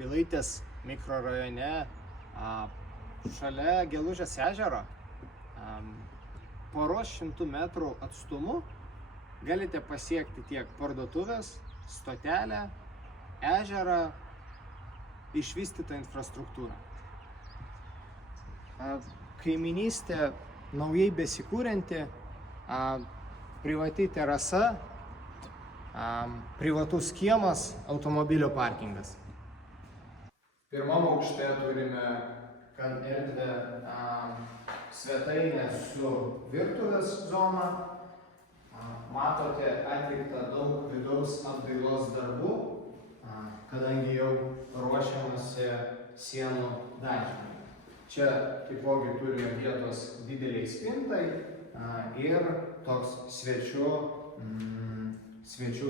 Pilaitės mikrorajone šalia Gelužės ežero poros 100 metrų atstumu galite pasiekti tiek parduotuvės, stotelę, ežerą, išvystytą infrastruktūrą. Kaiminystė naujai besikūrenti, privati terasa, privatus kiemas, automobilio parkingas. Pirmam aukšte turime gan erdvę svetainę su virtuvės zona. Matote, atlikta daug vidaus apdailos darbų, kadangi jau ruošiamasi sienų dažymui. Čia taipogi turime vietos dideliai spintai ir toks svečių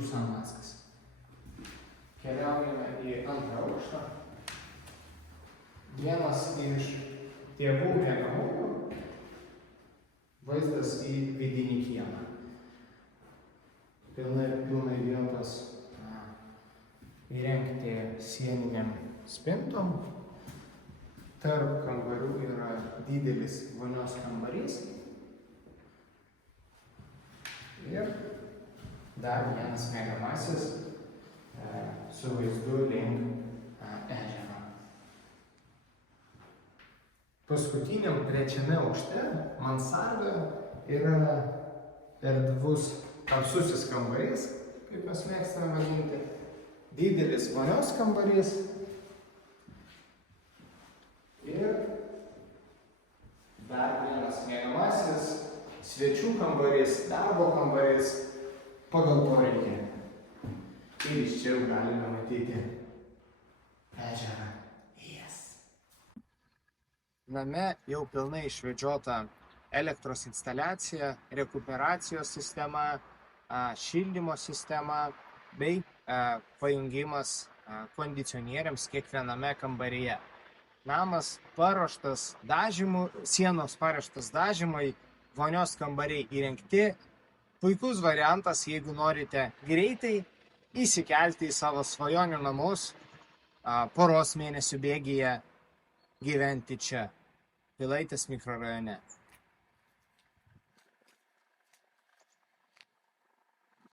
sanmazgas. Keliaujame į antrą aukštą. Vienas iš tėvų miegamųjų, vaizdas į vidinį kiemą. Pilnai vietos įrengti sieniniam spintom. Tarp kambarių yra didelis vonios kambarys. Ir dar vienas miegamasis su vaizdu link ežero. Paskutiniam trečiame aukšte mansardoje yra erdvus tamsusis kambarys, kaip mes mėgstame vadinti, didelis vonios kambarys ir dar vienas miegamasis, svečių kambarys, darbo kambarys pagal poreikį. Ir iš čia galime matyti ežerą. Name jau pilnai išvedžiota elektros instaliacija, rekuperacijos sistema, šildymo sistema bei pajungimas kondicionieriams kiekviename kambaryje. Namas paruoštas dažymui, sienos paruoštas dažymui, vonios kambariai įrengti. Puikus variantas, jeigu norite greitai įsikelti į savo svajonių namus, poros mėnesių bėgyje gyventi čia, Pilaitės mikrorajone.